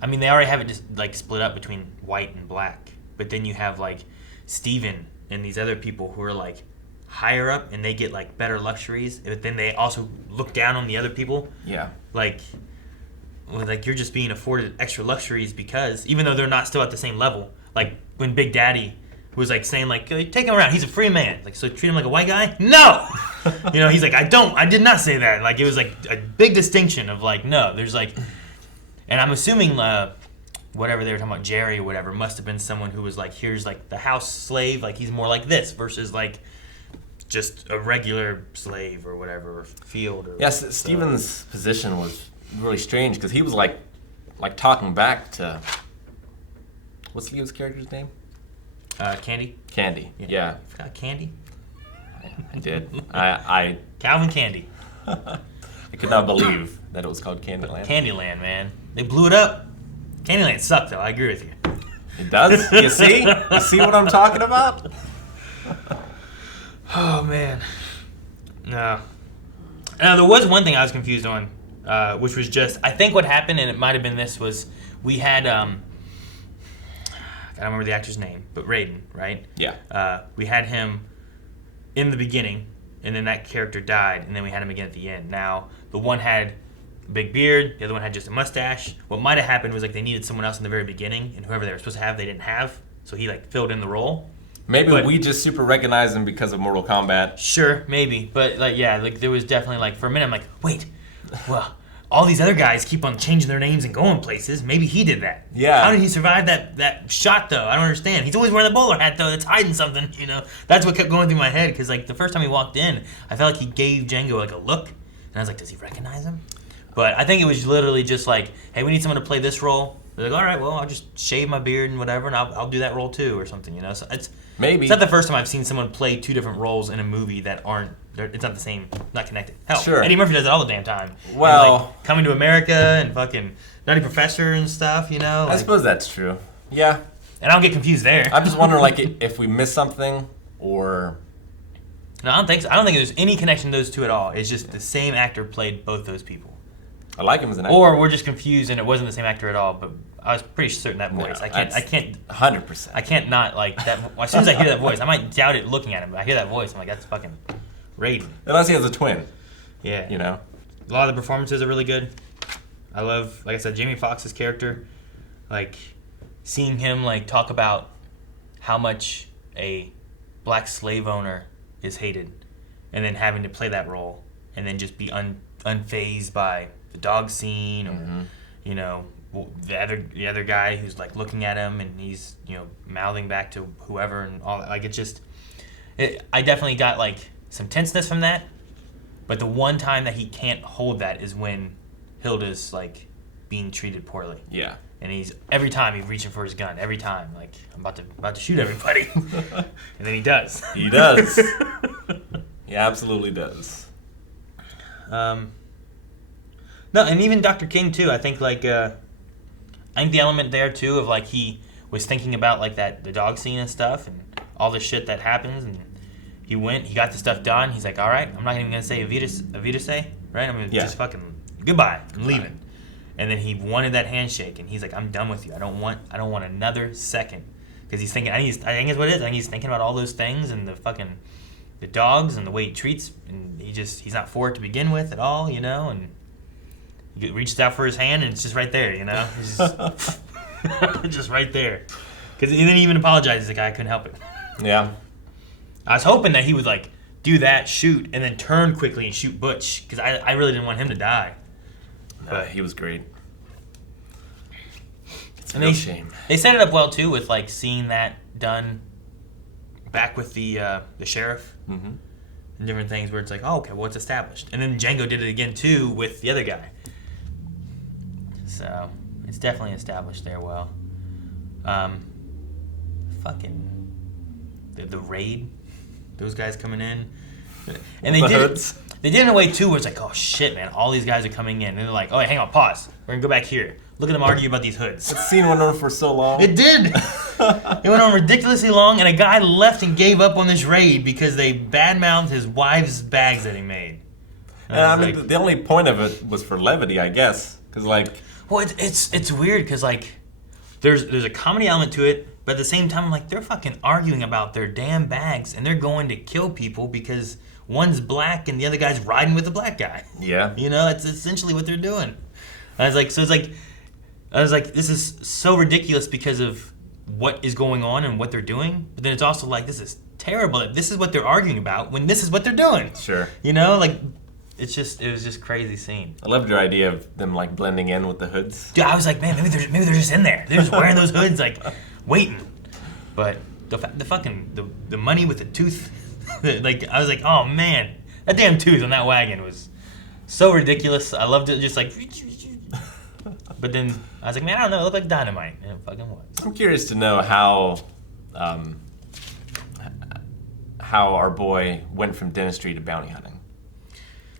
I mean, they already have it just, like, split up between white and black. But then you have, like, Steven and these other people who are, like, higher up, and they get, like, better luxuries. But then they also look down on the other people. Yeah. Like, you're just being afforded extra luxuries because, even though they're not still at the same level. Like, when Big Daddy was, like, saying, like, take him around. He's a free man. Like, so treat him like a white guy? No! He's like, I did not say that. Like, it was, like, a big distinction of, like, no. There's, like... And I'm assuming whatever they were talking about, Jerry or whatever, must have been someone who was like, here's like the house slave, like he's more like this versus like just a regular slave or whatever, or field. Or yes, Steven's position was really strange because he was like talking back to, what's Leo's character's name? Candy. Candy, yeah. You forgot Candy? I did. I Calvin Candy. I could not believe that it was called Candyland. Candyland, man. They blew it up. Candyland sucked, though. I agree with you. It does? You see? You see what I'm talking about? Oh, man. No. Now, there was one thing I was confused on, which was just, I think what happened, and it might have been this, was we had, I don't remember the actor's name, but Raiden, right? Yeah. We had him in the beginning, and then that character died, and then we had him again at the end. Now, the one had a big beard, the other one had just a mustache. What might have happened was like they needed someone else in the very beginning, and whoever they were supposed to have, they didn't have, so he like filled in the role. Maybe we just super recognize him because of Mortal Kombat. Sure, maybe, but like there was definitely like for a minute I'm like, wait, well, all these other guys keep on changing their names and going places. Maybe he did that. Yeah. How did he survive that shot though? I don't understand. He's always wearing the bowler hat though. That's hiding something. That's what kept going through my head because like the first time he walked in, I felt like he gave Django like a look, and I was like, does he recognize him? But I think it was literally just like, hey, we need someone to play this role. They're like, all right, well, I'll just shave my beard and whatever, and I'll do that role too or something. So maybe it's not the first time I've seen someone play two different roles in a movie that aren't. It's not the same, not connected. Hell, sure. Eddie Murphy does it all the damn time. Well, and, like, Coming to America and fucking Nutty Professor and stuff. I suppose that's true. Yeah. And I don't get confused there. I'm just wondering, like, if we missed something or. No, I don't think so. I don't think there's any connection to those two at all. It's just the same actor played both those people. I like him as an actor. Or we're just confused and it wasn't the same actor at all. But I was pretty certain that voice. No, I can't. 100%. I can't not like that. As soon as I hear that voice, I might doubt it looking at him. But I hear that voice, I'm like, that's fucking Raiden. Unless he has a twin. Yeah. A lot of the performances are really good. I love, like I said, Jamie Foxx's character. Like, seeing him like talk about how much a black slave owner is hated, and then having to play that role, and then just be unfazed by the dog scene, or you know, the other guy who's like looking at him and he's, you know, mouthing back to whoever and all that. Like I definitely got like some tenseness from that, but the one time that he can't hold that is when Hilda's like being treated poorly. Yeah. And every time he's reaching for his gun. Every time, like, I'm about to shoot everybody, and then he does. He does. He absolutely does. No, and even Dr. King too. I think like I think the element there too of like he was thinking about like the dog scene and stuff and all the shit that happens, and he got the stuff done. He's like, all right, I'm not even gonna say Avita, right? I'm gonna just fucking goodbye. I'm leaving. And then he wanted that handshake, and he's like, I'm done with you. I don't want another second, because he's thinking. I think it's what it is. I think he's thinking about all those things and the dogs and the way he treats, and he's not for it to begin with at all, you know. And he reaches out for his hand, and it's just right there, you know. It's just, just right there. Because then he even apologizes. Like, I couldn't help it. Yeah. I was hoping that he would like do that, shoot, and then turn quickly and shoot Butch, because I really didn't want him to die. But he was great. It's a real shame. They set it up well too, with like seeing that done back with the sheriff and different things, where it's like, oh, okay, well, it's established. And then Django did it again too with the other guy. So it's definitely established there well. Fucking the raid, those guys coming in, and they did it. They did it in a way too where it's like, oh shit, man, all these guys are coming in, and they're like, oh, hang on, pause. We're gonna go back here. Look at them argue about these hoods. That scene went on for so long. It did. It went on ridiculously long, and a guy left and gave up on this raid because they badmouthed his wife's bags that he made. And I mean, the only point of it was for levity, I guess, because like. Well, it's weird because like, there's a comedy element to it, but at the same time, like, they're fucking arguing about their damn bags, and they're going to kill people because one's black and the other guy's riding with the black guy. Yeah. You know, that's essentially what they're doing. I was like, this is so ridiculous because of what is going on and what they're doing. But then it's also like, this is terrible that this is what they're arguing about when this is what they're doing. Sure. You know, like, it was just crazy scene. I loved your idea of them like blending in with the hoods. Dude, I was like, man, maybe they're just in there. They're just wearing those hoods, like, waiting. But the money with the tooth. Like, I was like, oh man, that damn tooth on that wagon was so ridiculous. I loved it, just like. But then I was like, man, I don't know, it looked like dynamite. And it fucking was. I'm curious to know how our boy went from dentistry to bounty hunting.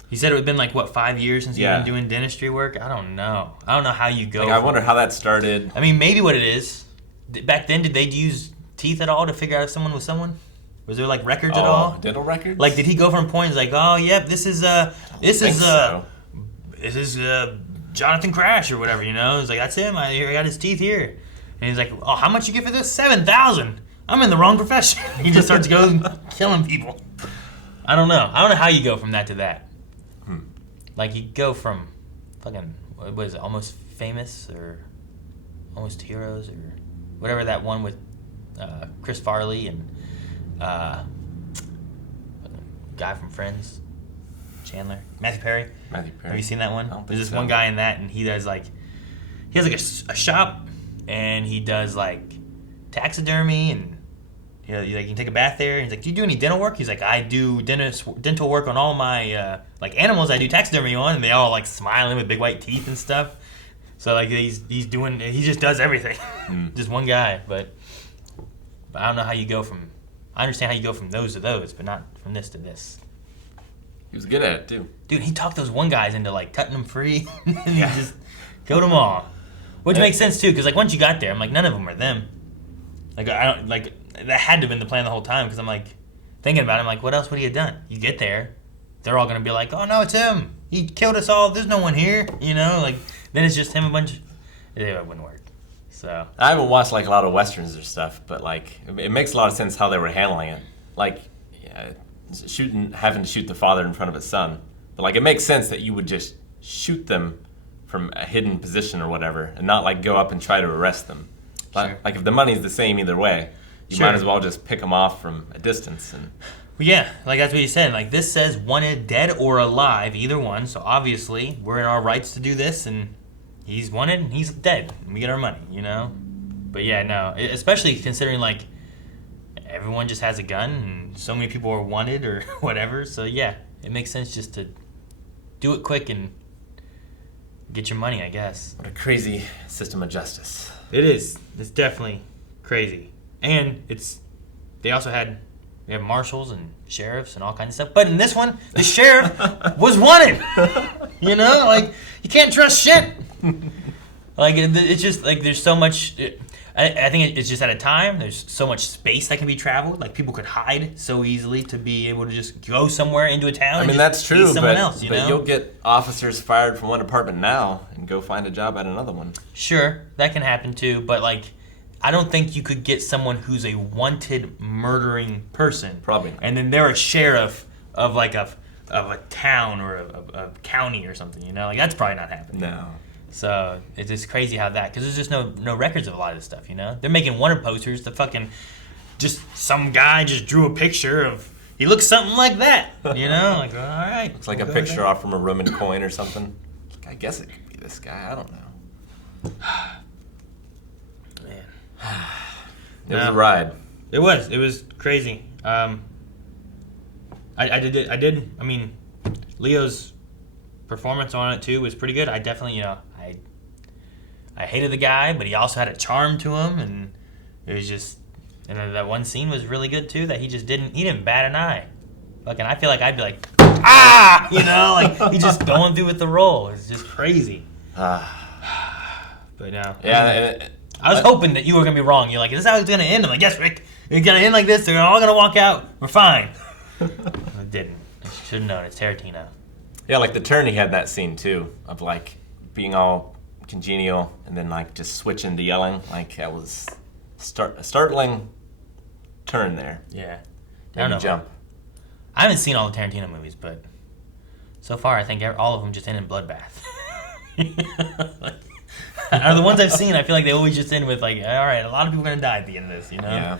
He said it had been like, what, 5 years since he'd been doing dentistry work? I don't know. I don't know how you go. Like, I wonder how that started. I mean, maybe what it is. Back then, did they use teeth at all to figure out if someone was someone? Was there like records at all? Dental records? Like, did he go from points like, oh, yep, this is Jonathan Crash or whatever, you know? It's like, that's him. I got his teeth here. And he's like, oh, how much you get for this? $7,000. I'm in the wrong profession. He just starts going killing people. I don't know. I don't know how you go from that to that. Like, you go from fucking, what is it, Almost Famous or Almost Heroes or whatever, that one with Chris Farley and guy from Friends, Chandler, Matthew Perry. Have you seen that one? There's this one guy in that, and he does like, he has like a shop, and he does like taxidermy, and you know, you can take a bath there. And he's like, do you do any dental work? He's like, I do dental work on all my like animals I do taxidermy on, and they all like smiling with big white teeth and stuff. So like he just does everything. Just one guy, but I don't know how you go from. I understand how you go from those to those, but not from this to this. He was good at it too. Dude, he talked those one guys into like cutting them free, and he just killed them all. Which makes sense too, because like once you got there, I'm like, none of them are them. Like I don't like that had to have been the plan the whole time, because I'm like thinking about it, I'm like, what else would he have done? You get there, they're all gonna be like, oh no, it's him. He killed us all. There's no one here, you know. Like then it's just him, a bunch. It wouldn't work. So I haven't watched like a lot of westerns or stuff, but like it makes a lot of sense how they were handling it. Like having to shoot the father in front of his son, but like it makes sense that you would just shoot them from a hidden position or whatever, and not like go up and try to arrest them. Like if the money's the same either way, you Sure. might as well just pick them off from a distance. And Well, yeah, like that's what you said. Like this says wanted dead or alive, either one. So obviously we're in our rights to do this, and he's wanted, and he's dead, and we get our money, you know. But yeah, no, especially considering like everyone just has a gun, and so many people are wanted or whatever. So yeah, it makes sense just to do it quick and get your money, I guess. what a crazy system of justice. It is. It's definitely crazy, and they also had. We have marshals and sheriffs and all kinds of stuff. But in this one, the sheriff was wanted. You know, like, you can't trust shit. Like, it's just, like, there's so much. I think it's just at a time. There's so much space that can be traveled. Like, people could hide so easily to be able to just go somewhere into a town. I mean, and that's just be true, someone but, else, you but know? you'll get officers fired from one department now and go find a job at another one. Sure, that can happen too. But, like, I don't think you could get someone who's a wanted murdering person. Probably not. And then they're a sheriff of like a town or a county or something, you know? Like that's probably not happening. No. So it's just crazy how that, because there's just no records of a lot of this stuff, you know? They're making wanted posters. The fucking, just some guy just drew a picture of, he looks something like that, you know? Like, all right. It's like a picture off from a Roman coin or something. I guess it could be this guy. I don't know. Man. It was a ride. It was crazy. I mean, Leo's performance on it too was pretty good. I definitely, you know, I hated the guy, but he also had a charm to him, and it was just, and then that one scene was really good too. That he didn't bat an eye. Fucking, I feel like I'd be like, ah, you know, like he's just going through with the role. It's just crazy. But no. Yeah. I was hoping that you were going to be wrong. You're like, is this how it's going to end? I'm like, yes, Rick. It's going to end like this. They're all going to walk out. We're fine. It didn't. I should have known. It's Tarantino. Yeah, like the turn he had in that scene, too, of, like, being all congenial and then, like, just switching to yelling. Like, that was a startling turn there. Yeah. I don't know. Jump. I haven't seen all the Tarantino movies, but so far I think all of them just end in bloodbath. Out of the ones I've seen, I feel like they always just end with like, all right, a lot of people are gonna die at the end of this, you know? Yeah.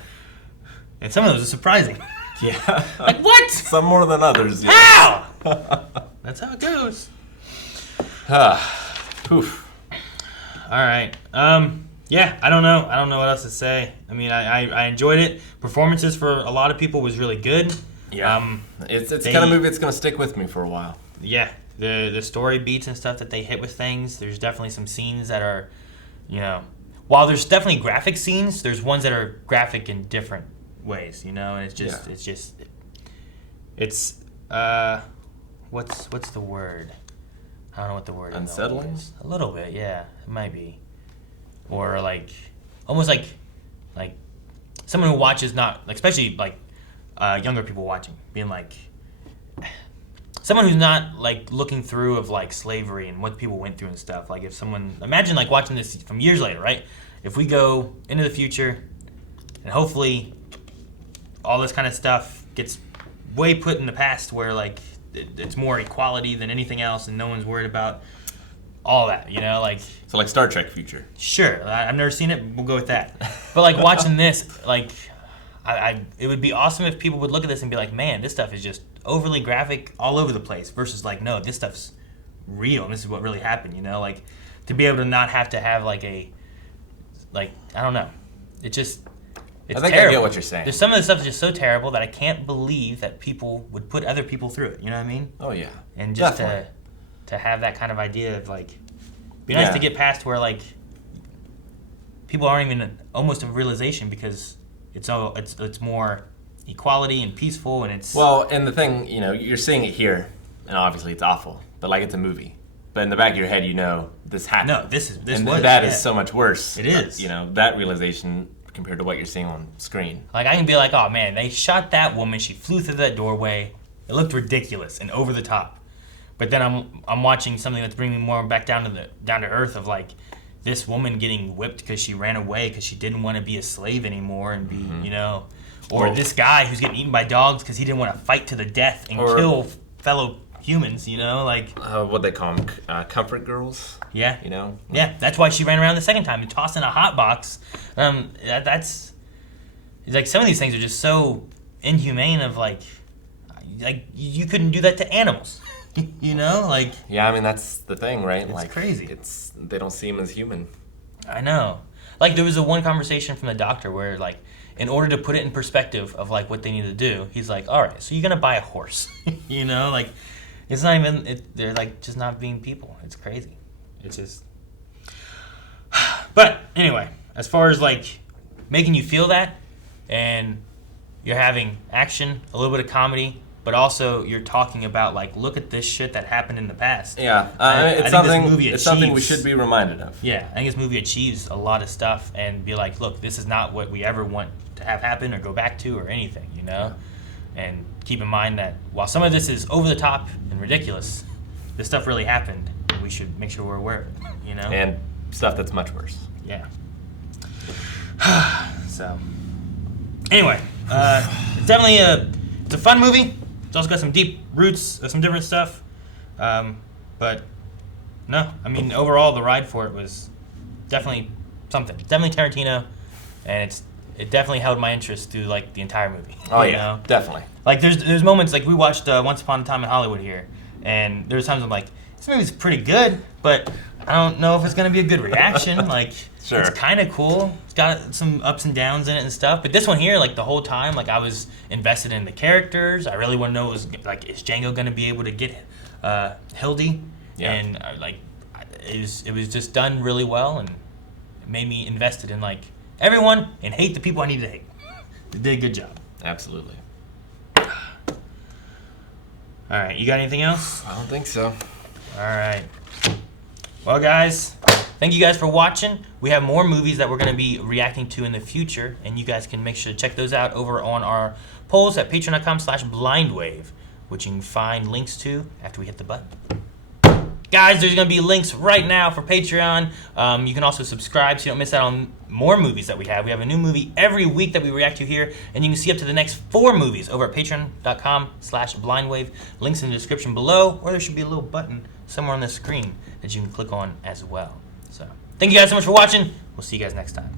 And some of those are surprising. Yeah. Like what? Some more than others. Yeah. How? That's how it goes. Poof. All right. Yeah, I don't know. I don't know what else to say. I mean, I enjoyed it. Performances for a lot of people was really good. Yeah. It's the kind of movie that's gonna stick with me for a while. Yeah. The story beats and stuff that they hit with things. There's definitely some scenes that are, you know, while there's definitely graphic scenes, there's ones that are graphic in different ways, you know, and it's what's the word? I don't know what the word is. Unsettling? A little bit, yeah, it might be, or like almost like someone who watches not like, especially like younger people watching, being like. Someone who's not like looking through of like slavery and what people went through and stuff. Like if someone, imagine like watching this from years later, right? If we go into the future and hopefully all this kind of stuff gets way put in the past where like it's more equality than anything else and no one's worried about all that, you know, like. So like Star Trek future. Sure, I've never seen it. We'll go with that. But like watching this, like, it would be awesome if people would look at this and be like, man, this stuff is just overly graphic all over the place versus like, no, this stuff's real and this is what really happened, you know, like to be able to not have to have like I don't know, it's terrible. I get what you're saying. There's some of the stuff that's just so terrible that I can't believe that people would put other people through it, you know what I mean? Oh yeah. And just to have that kind of idea of like, be nice to get past where like people aren't even almost a realization because it's more equality and peaceful and it's and the thing, you know, you're seeing it here and obviously it's awful, but like it's a movie, but in the back of your head you know this happened. No, this is so much worse. It is, you know, that realization compared to what you're seeing on screen. Like I can be like, oh man, they shot that woman, she flew through that doorway, it looked ridiculous and over the top, but then I'm watching something that's bringing me more back down to earth of like this woman getting whipped because she ran away because she didn't want to be a slave anymore and be, you know. Or this guy who's getting eaten by dogs because he didn't want to fight to the death and kill fellow humans, you know, like what they call them, comfort girls. Yeah, you know. Yeah, that's why she ran around the second time and tossed in a hot box. That's like some of these things are just so inhumane. Of like you couldn't do that to animals, you know, like. Yeah, I mean that's the thing, right? It's like crazy. They don't see him as human. I know. Like there was one conversation from the doctor where like, in order to put it in perspective of like what they need to do, he's like, all right, so you're gonna buy a horse, you know, like it's not even. They're like just not being people. It's crazy. It's just. But anyway, as far as like making you feel that, and you're having action, a little bit of comedy, but also you're talking about like, look at this shit that happened in the past. Yeah, I think it's something we should be reminded of. Yeah, I think this movie achieves a lot of stuff and be like, look, this is not what we ever want to have happen or go back to or anything, you know? Yeah. And keep in mind that while some of this is over the top and ridiculous, this stuff really happened. And we should make sure we're aware of it, you know? And stuff that's much worse. Yeah. So, anyway, it's definitely it's a fun movie. It's also got some deep roots, some different stuff. But no, I mean overall the ride for it was definitely something. Definitely Tarantino, and it definitely held my interest through like the entire movie. Oh yeah, definitely. Like there's moments like we watched Once Upon a Time in Hollywood here, and there's times I'm like, this movie's pretty good, but I don't know if it's gonna be a good reaction. Like sure. It's kind of cool. It's got some ups and downs in it and stuff. But this one here, like the whole time, like I was invested in the characters. I really want to know is Django gonna be able to get Hildy? Yeah. And it was just done really well, and it made me invested in like everyone and hate the people I need to hate. They did a good job. Absolutely. All right, you got anything else? I don't think so. All right. Well, guys, thank you guys for watching. We have more movies that we're going to be reacting to in the future, and you guys can make sure to check those out over on our polls at patreon.com/blindwave, which you can find links to after we hit the button. Guys, there's going to be links right now for Patreon. You can also subscribe so you don't miss out on more movies that we have. We have a new movie every week that we react to here, and you can see up to the next 4 movies over at patreon.com/blindwave. Links in the description below, or there should be a little button somewhere on the screen that you can click on as well. So, thank you guys so much for watching. We'll see you guys next time.